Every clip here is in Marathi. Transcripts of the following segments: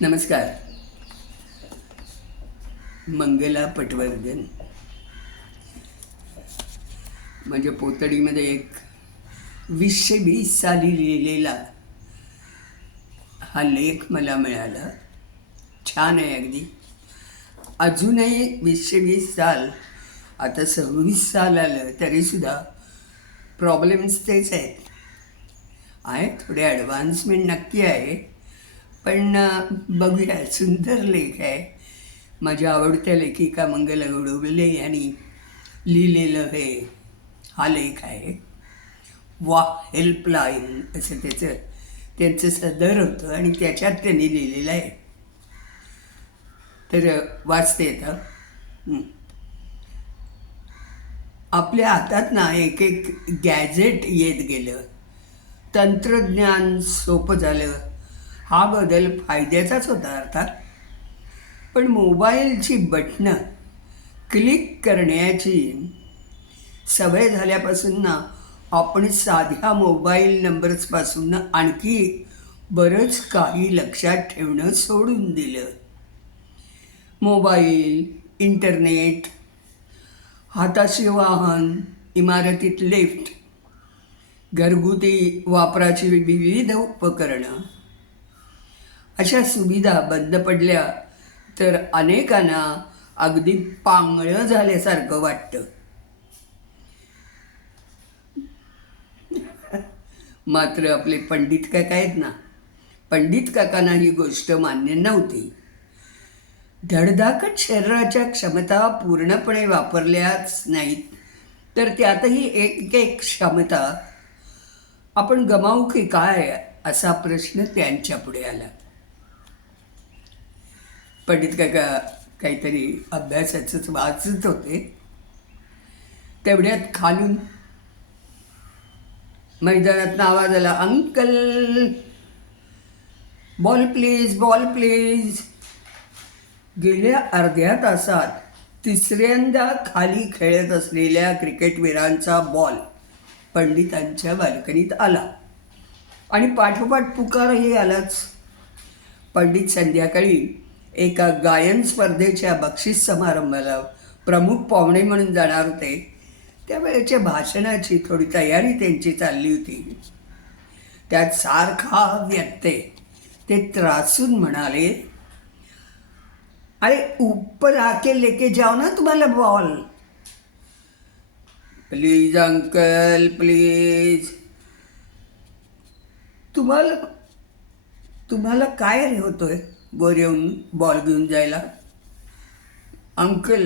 नमस्कार. मंगला पटवर्धन म्हणजे पोतडीमध्ये एक 2020 साली लिहिलेला हा लेख मला मिळाला. छान आहे अगदी. अजूनही 2020 साल, आता 26 साल आलं तरीसुद्धा प्रॉब्लेम्स तेच आहेत. थोडे ॲडव्हान्समेंट नक्की आहे, पण बघूया. सुंदर लेख आहे. माझ्या आवडत्या लेखिका मंगला गोडबोले यांनी लिहिलेलं हा लेख आहे. वा हेल्पलाईन असं त्यांचं सदर होतं आणि त्याच्यात त्यांनी लिहिलेलं आहे. तर वाचते येतं. आपल्या हातात ना एक एक गॅजेट येत गेलं, तंत्रज्ञान सोपं झालं. हा बदल फायद्याचाच होता अर्थात. पण मोबाईलची बटणं क्लिक करण्याची सवय झाल्यापासून ना आपण साध्या मोबाईल नंबर्सपासून आणखी बरंच काही लक्षात ठेवणं सोडून दिलं. मोबाईल, इंटरनेट, हाताशी वाहन, इमारतीत लिफ्ट, घरगुती वापराची विविध उपकरणं, अशा सुविधा बंद पडल्या तर अनेकांना अगदी पांगळं झाल्यासारखं वाटतं. मात्र आपले पंडित काका आहेत ना, पंडित काकांना ही गोष्ट मान्य नव्हती. धडधाकट शरीराच्या क्षमता पूर्णपणे वापरल्याच नाहीत, तर त्यातही एक एक क्षमता आपण गमावू की काय, असा प्रश्न त्यांच्या पुढे आला. पंडित काका काहीतरी अभ्यासाचंच वाचत होते. तेवढ्यात खालून मैदानात आवाज आला, uncle ball please, ball please. गेल्या अर्ध्या तासात तिसऱ्यांदा खाली खेळत असलेल्या क्रिकेटवीरांचा बॉल पंडितांच्या बाल्कनीत आला आणि पाठोपाठ पुकारही आलाच. पंडित संध्याकाळी एका गायन स्पर्धेच्या बक्षीस समारंभाला प्रमुख पाहुणे म्हणून जाणार होते. त्यावेळेच्या भाषणाची थोडी तयारी त्यांची चालली होती. त्यात सारखा व्यत्यय. ते त्रासून म्हणाले, अरे ऊपर आके लेके जाओ ना तुम्हाला बॉल. Please uncle please. तुम्हाला काय रे होतोय वर येऊन बॉल घेऊन जायला? अंकल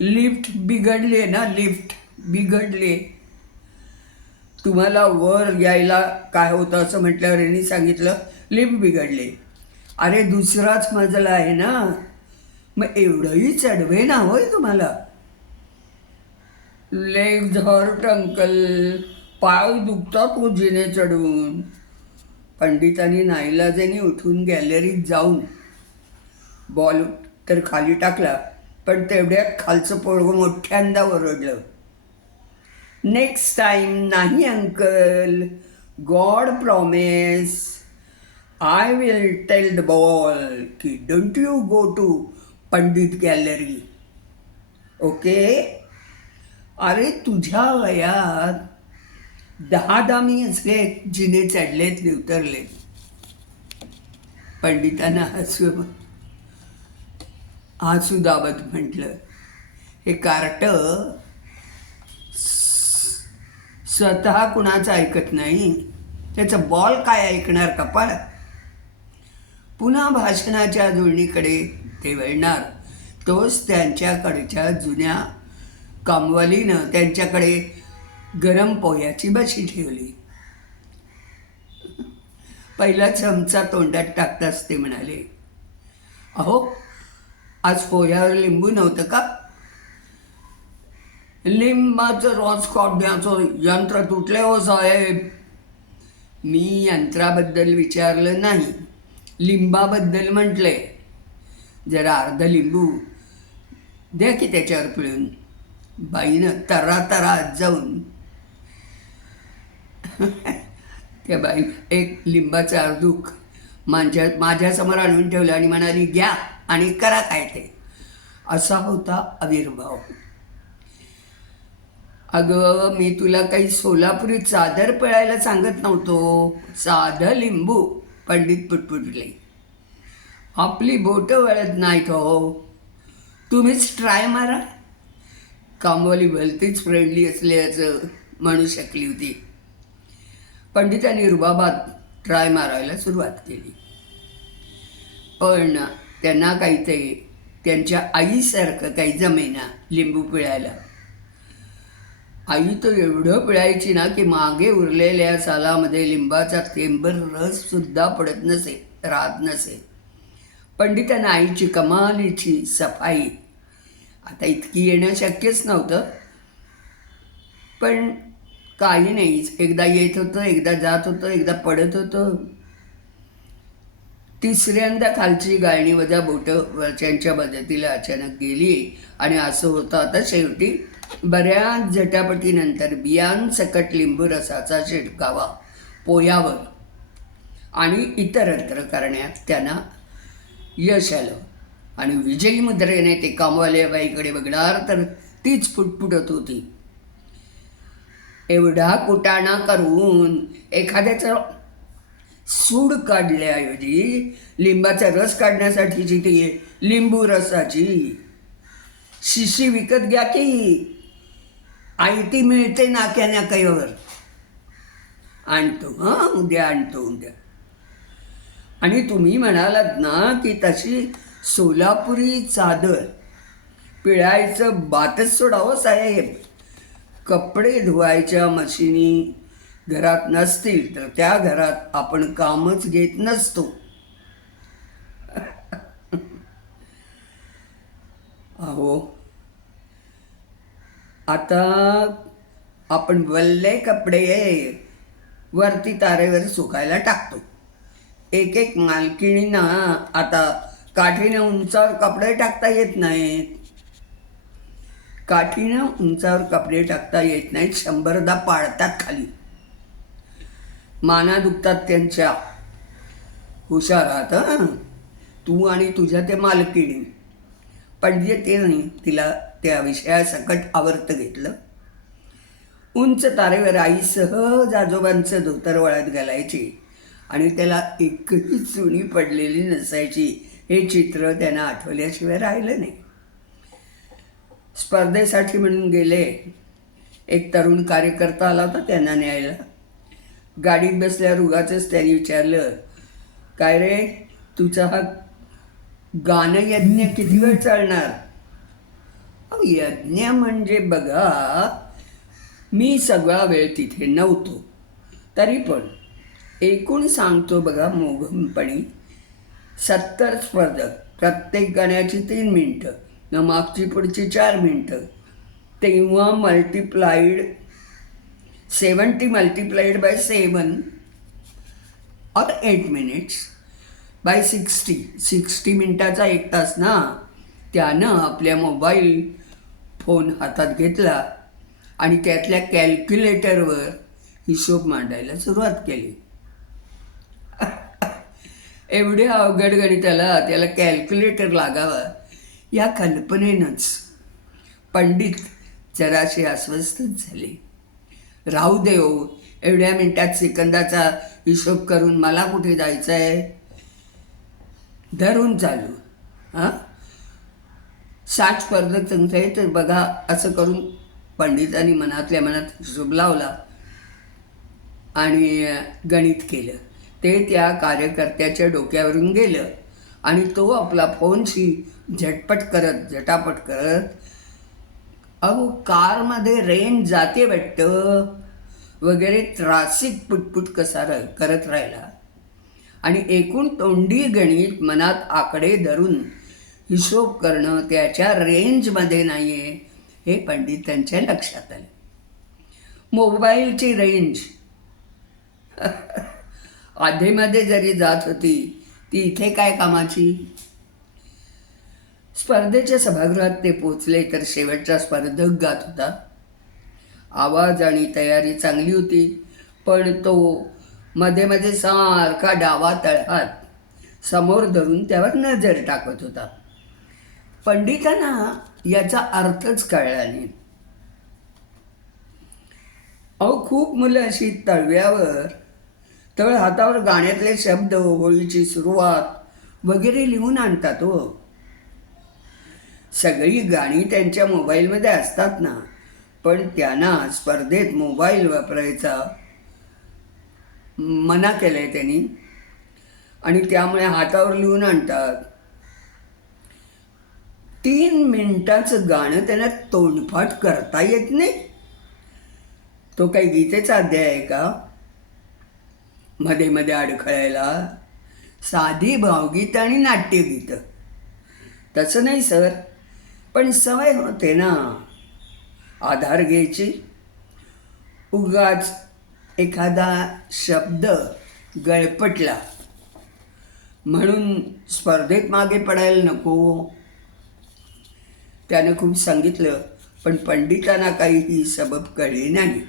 लिफ्ट बिघडली ना, लिफ्ट बिघडले. तुम्हाला वर यायला काय होतं असं म्हटल्यावर यांनी सांगितलं लिफ्ट बिघडले. अरे दुसराच मजला आहे ना, मग एवढंही चढवे ना होय तुम्हाला? लेग्स हर्ट अंकल, पाय दुखतात जिने चढवून. पंडितांनी नाईलाजाने उठून गॅलरीत जाऊन बॉल तर खाली टाकला, पण तेवढ्यात खालचं पोळगं मोठ्यांदा ओरडलं, नेक्स्ट टाइम नाही uncle, god promise I will tell the ball की don't you go to Pandit gallery, okay? अरे तुझ्या वयात 10 मी असले जिने चढलेत उतरले. पंडितांना हसू दाबत म्हटलं, हे कार्ट स्वतः कुणाचं ऐकत नाही, त्याचं बॉल काय ऐकणार कपाळ? पुन्हा भाषणाच्या जुळणीकडे ते वळणार. तोच त्यांच्याकडच्या जुन्या कामवालीनं त्यांच्याकडे गरम पोह्याची बशी ठेवली. पहिला चमचा तोंडात टाकताच ते म्हणाले, अहो आज पोह्यावर लिंबू नव्हतं का? लिंबाचं रस काढण्याचं यंत्र तुटले हो साहेब. मी यंत्राबद्दल विचारलं नाही, लिंबाबद्दल म्हटले. जरा अर्ध लिंबू द्या की त्याच्यावर पिळून. बाईनं तरातरात जाऊन त्या बाई एक लिंबाचं अर्धूक माझ्यासमोर आणून ठेवलं आणि म्हणाली घ्या आणि करा काय ते. असा होता आविर्भाव. अगं मी तुला काही सोलापुरी चादर पिळायला सांगत नव्हतो, साधं लिंबू. पंडित पुटपुटले. आपली बोटं वळत नाहीत हो, तुम्हीच ट्राय मारा. कामवाली भलतीच फ्रेंडली असल्याचं म्हणू शकली होती. पंडितांनी रुबाबात ट्राय मारायला सुरुवात केली. पण त्यांना काही ते त्यांच्या आईसारखं काही जमेना लिंबू पिळायला. आई तर एवढं पिळायची ना की मागे उरलेल्या सालामध्ये लिंबाचा थेंबर रससुद्धा पडत नसे, राहत नसे. पंडितांना आईची कमालीची सफाई. आता इतकी येणं शक्यच नव्हतं, पण काही नाही. एकदा येत होतं, एकदा जात होतं, एकदा पडत होतं. तिसऱ्यांदा खालची गाळणी वजा बोटं वरच्यांच्या मदतीला अचानक गेली आणि असं होतं आता शेवटी बऱ्याच झटापटीनंतर बियांसकट लिंबू रसाचा शिडकावा पोयावर आणि इतरत्र करण्यात त्यांना यश आलं. आणि विजयी मुद्रेने ते कामवाल्या बाईकडे बघणार तर तीच फुटफुटत होती. एवढा कुटाणा करून एखाद्याचं सूड काढल्याऐवजी लिंबाचा रस काढण्यासाठीची ती लिंबू रसाची शिशी विकत घ्या की. आयती मिळते नाक्या नाक्यावर. आणतो हां, उद्या आणतो उद्या. आणि तुम्ही म्हणालात ना की तशी सोलापुरी चादर पिळायचं बातच सोडावं साहेब. कपडे धुवायच्या मशिनी घरात नसतील तर त्या घरात आपण कामच घेत नसतो. अहो आता आपण वल्ले कपडे वरती तारेवर सुकायला टाकतो. एक एक मालकिणींना आता काठीने उंचावर कपडे टाकता येत नाहीत. काठीनं उंचावर कपडे टाकता येत नाहीत. 100दा पाडतात खाली. माना दुखतात त्यांच्या. हुशार आहात हं तू आणि तुझ्या ते मालकिणी. म्हणजे ते नाही, तिला त्या विषयासकट आवर्त घेतलं. उंच तारेवर आई सहज आजोबांचं धोतर वळत घालायची आणि त्याला एकही चुणी पडलेली नसायची. हे चित्र त्यांना आठवल्याशिवाय राहिलं नाही. स्पर्धेसाठी म्हणून गेले. एक तरुण कार्यकर्ता आला होता त्यांना न्यायला. गाडीत बसल्यावर उगाचच त्यांनी विचारलं, काय रे तुझा हा गानयज्ञ किती वेळ चालणार? यज्ञ म्हणजे बघा, मी सगळा वेळ तिथे नव्हतो, तरी पण एकूण सांगतो बघा मोघमपणी. 70 स्पर्धक, प्रत्येक गाण्याची 3 मिनटं, न मागची पुढची 4 मिनटं. तेव्हा मल्टिप्लाइड 70 मल्टिप्लाइड बाय 7 और 8 मिनिट्स बाय 60 मिनटाचा 1 तास ना. त्यानं आपल्या मोबाईल फोन हातात घेतला आणि त्यातल्या कॅल्क्युलेटरवर हिशोब मांडायला सुरुवात केली. एवढ्या अवघड गणिताला त्याला कॅल्क्युलेटर लागावा या कल्पनेनंच पंडित जराशे अस्वस्थच झाले. राहू दे हो, एवढ्या मिनिटात सेकंदाचा हिशोब करून मला कुठे जायचं आहे. धरून चालू. हां 60 स्पर्धक संख्या आहे तर बघा. असं करून पंडितांनी मनातल्या मनात हिशोब लावला आणि गणित केलं. ते त्या कार्यकर्त्याच्या डोक्यावरून गेलं आणि तो आपला फोनशी झटापट करत अहो कारमध्ये रेंज जाते वाटतं वगैरे त्रासिक पुटपुट करत राहिला. आणि एकूण तोंडी गणित मनात आकडे धरून हिशोब करणं त्याच्या रेंजमध्ये नाही आहे हे पंडितांच्या लक्षात आलं. मोबाईलची रेंज आधेमध्ये जरी जात होती ती इथे काय कामाची. स्पर्धेच्या सभागृहात ते पोचले तर शेवटचा स्पर्धक गात होता. आवाज आणि तयारी चांगली होती, पण तो मध्ये मध्ये सारखा डावा तळहात समोर धरून त्यावर नजर टाकत होता. पंडितांना याचा अर्थच कळला नाही. अहो, खूप मुलं अशी तळ हातावर गाण्यातले शब्द, होळीची सुरुवात वगैरे लिहून आणतात हो. सगळी गाणी त्यांच्या मोबाईलमध्ये असतात ना, पण त्यांना स्पर्धेत मोबाईल वापरायचा मना केलंय त्यांनी आणि त्यामुळे हातावर लिहून आणतात. 3 मिनिटाचं गाणं त्यांना तोंडपाठ करता येत नाही. तो काही गीतेचा अध्याय आहे का मध्ये मध्ये अडखळायला? साधी भावगीत आणि नाट्यगीतं तसं नाही सर, पण सवय होते ना आधार घ्यायची. उगाच एखादा शब्द गळपटला म्हणून स्पर्धेत मागे पडायला नको. त्यानं खूप सांगितलं, पण पंडितांना काही ही सबब कळली नाही.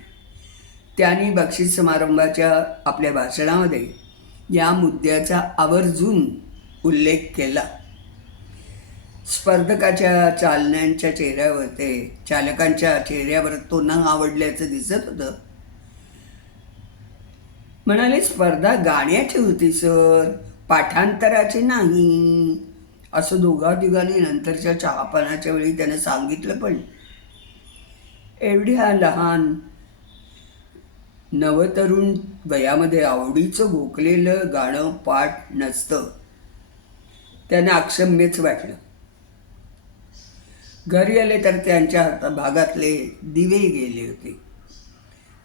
त्यांनी बक्षीस समारंभाच्या आपल्या भाषणामध्ये या मुद्द्याचा आवर्जून उल्लेख केला. स्पर्धकाच्या चालकांच्या चेहऱ्यावर तो न आवडल्याचं दिसत होतं. म्हणाले, स्पर्धा गाण्याची होती सर, पाठांतराची नाही. असं दोघांनी नंतरच्या चहापानाच्या वेळी त्यानं सांगितलं. पण एवढ्या लहान नवतरुण वयामध्ये आवडीचं घोकलेलं गाणं पाठ नसतं. त्यांना अक्षम्यच वाटलं. घरी आले तर त्यांच्या भागातले दिवे गेले होते.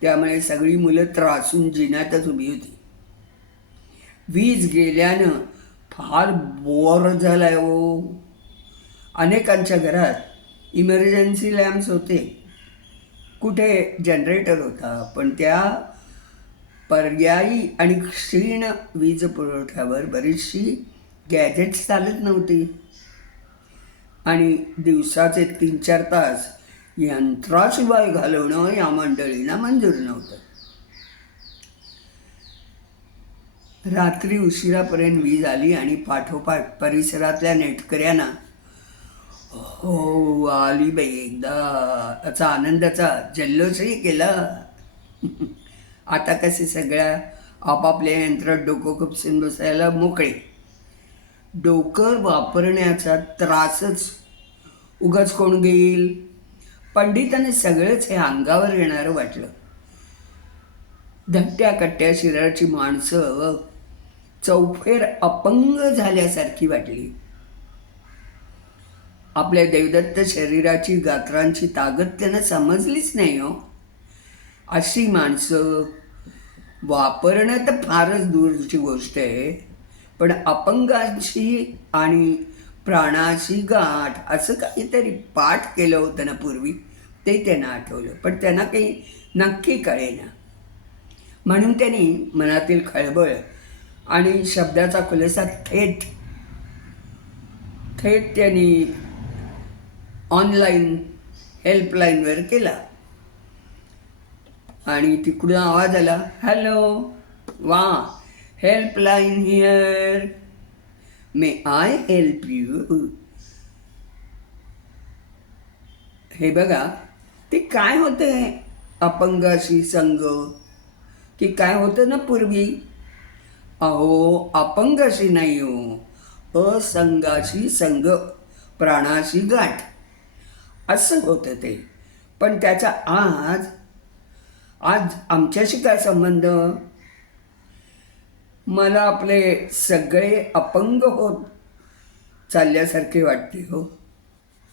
त्यामुळे सगळी मुलं त्रासून जिन्यातच उभी होती. वीज गेल्यानं फार बोर झालाय हो. अनेकांच्या घरात इमर्जन्सी लॅम्प्स होते, कुठे जनरेटर होता, पण त्या पर्यायी आणि क्षीण वीज पुरवठ्यावर बरीचशी गॅजेट्स चालत नव्हती आणि दिवसाचे 3-4 तास यंत्राशिवाय घालवणं या मंडळींना मंजूर नव्हतं. रात्री उशिरापर्यंत वीज आली आणि पाठोपाठ परिसरातल्या नेटकऱ्यांना हो आली बाई एकदा याचा आनंदाचा जल्लोषही केला. आता कसे सगळ्या आपापल्या यंत्रात डोकं खुपसून बसायला मोकळे. डोकं वापरण्याचा त्रासच उगाच कोण घेईल. पंडितांनी सगळंच हे अंगावर येणारं वाटलं. धट्ट्या कट्ट्या शरीराची माणसं चौफेर अपंग झाल्यासारखी वाटली. आपल्या देवदत्त शरीराची गात्रांची ताकद त्यांना समजलीच नाही हो. अशी माणसं वापरणं तर फारच दूरची गोष्ट आहे, पण अपंगाची आणि प्राणाशी गाठ असं काहीतरी पाठ केलं होतं ना पूर्वी, ते त्यांना आठवलं. पण त्यांना काही नक्की कळेना. म्हणून त्यांनी मनातील खळबळ आणि शब्दाचा खुलासा थेट त्यांनी ऑनलाईन हेल्पलाईनवर केला. आणि तिकडून आवाज आला, हॅलो, वा, helpline here, may I help you. हे बघा, ते काय होतं अपंगाशी संग की काय होतं ना पूर्वी. अहो, अपंगाशी नाही हो, असंगाशी संग, प्राणाशी गाठ असं होतं ते. पण त्याचा आज आमच्याशी काय संबंध? मला आपले सगळे अपंग होत चालल्यासारखे वाटते हो.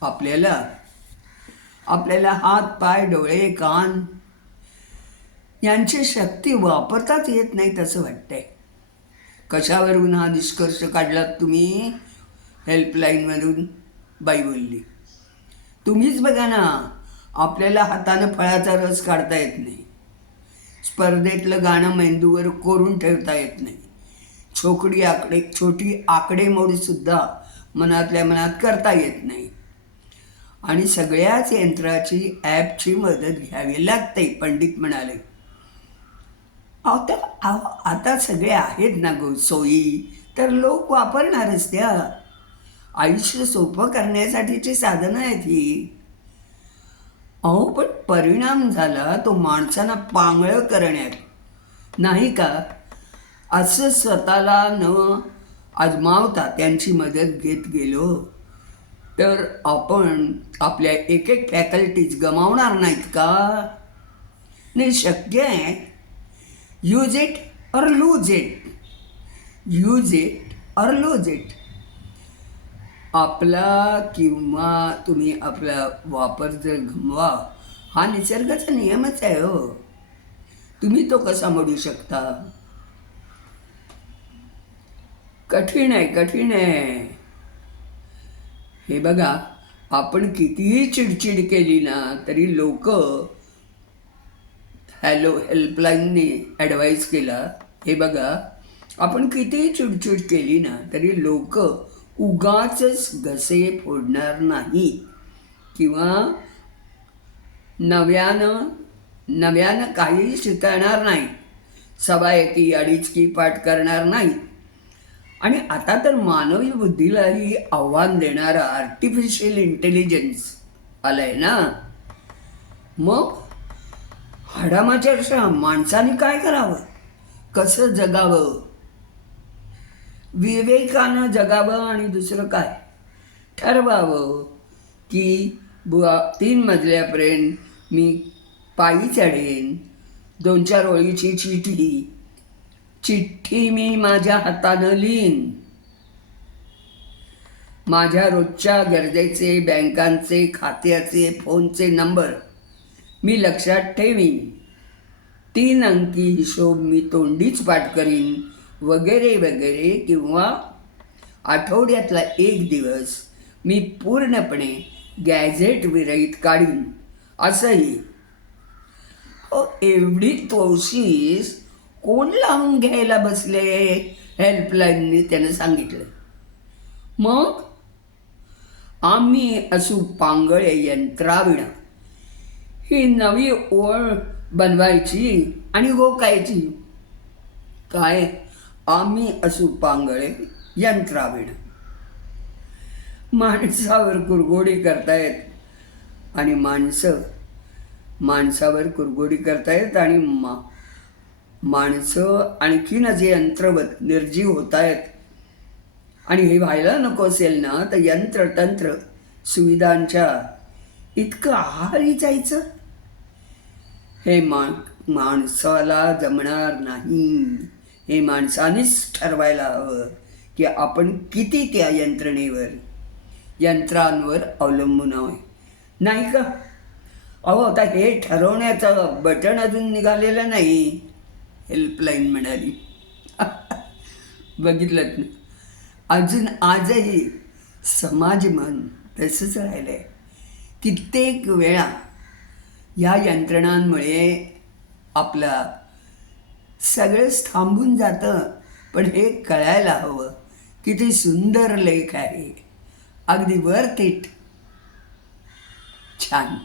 आपल्याला हात, पाय, डोळे, कान यांची शक्ती वापरताच येत नाही तसं वाटतंय. कशावरून हा निष्कर्ष काढलात तुम्ही? हेल्पलाईनमधून बाई बोलली. तुम्हीच बघा ना, आपल्याला हातानं फळाचा रस काढता येत नाही. स्पर्धेतलं गाणं मेंदूवर कोरून ठेवता येत नाही. छोटी आकडेमोडीसुद्धा मनातल्या मनात करता येत नाही. आणि सगळ्याच यंत्राची ॲपची मदत घ्यावी लागते, पंडित म्हणाले. आता सगळे आहेत ना गो सोयी. तर लोक वापरणारच त्या. आयुष्य सोपं करण्यासाठीची साधनं आहेत ही. अहो पण परिणाम झाला तो माणसांना पांगळं करण्यात, नाही का? असं स्वतःला न आजमावता त्यांची मदत घेत गेलो तर आपण आपल्या एक एक फॅकल्टीज गमावणार नाहीत का? नाही, शक्य आहे. यूज इट और लूज इट. यूज इट और लूज इट. आपला किंवा तुम्ही आपला वापर जर गमवा, हा निसर्गाचा नियमच आहे हो. तुम्ही तो कसा मोडू शकता? कठीण आहे, कठीण आहे. हे बघा, आपण कितीही चिडचिड केली ना तरी लोक, हॅलो हेल्पलाईनने ॲडवाईस केला, हे बघा, आपण कितीही चिडचिड केली ना तरी लोक उगाचच घसे फोडणार नाही किंवा नव्यानं नव्यानं काहीही शिकणार नाही, सबायकी अडीचकी पाठ करणार नाही. आणि आता तर मानवी बुद्धीलाही आव्हान देणारा आर्टिफिशियल इंटेलिजन्स आलाय ना. मग हाडामाच्या माणसाने काय करावं, कसं जगावं, विवेकानं जगावं आणि दुसरं काय ठरवावं. की बुवा 3 मजल्यापर्यंत मी पायी चढेन, 2-4 ओळीची चिठ्ठी मी माझ्या हातानं लिहीन, माझ्या रोजच्या गरजेचे बँकांचे खात्याचे फोनचे नंबर मी लक्षात ठेवीन, 3 अंकी हिशोब मी तोंडीच पाठ करीन, वगैरे वगैरे. किंवा आठवड्यातला 1 दिवस मी पूर्णपणे गॅझेट विरहित काढीन, असंही. हो, एवढी तोशीस कोण लावून घ्यायला बसले? हेल्पलाईनने त्यानं सांगितलं. मग आम्ही असू पांगळे यंत्राविणा, ही नवी ओळ बनवायची आणि गोकायची. काय? आम्ही असू पांगळे यंत्राविणा. माणसावर कुरघोडी करतायत आणि माणसावर कुरघोडी करतायत आणि माणसं आणखीनच यंत्रवत निर्जीव होत आहेत. आणि हे व्हायला नको असेल ना तर यंत्रतंत्र सुविधांच्या इतकं आहारी जायचं, हे माणसाला जमणार नाही. हे माणसानेच ठरवायला हवं की आपण किती त्या यंत्रांवर अवलंबून आहे, नाही का? अहो, आता हे ठरवण्याचं बटन अजून निघालेलं नाही, हेल्पलाईन म्हणाली. बघितलं ना, अजून आजही समाज मन तसंच राहिलं आहे. कित्येक वेळा या यंत्रणांमुळे आपलं सगळंच थांबून जातं. पण हे कळायला हवं, किती सुंदर लेख आहे, अगदी वर्थ इट. छान.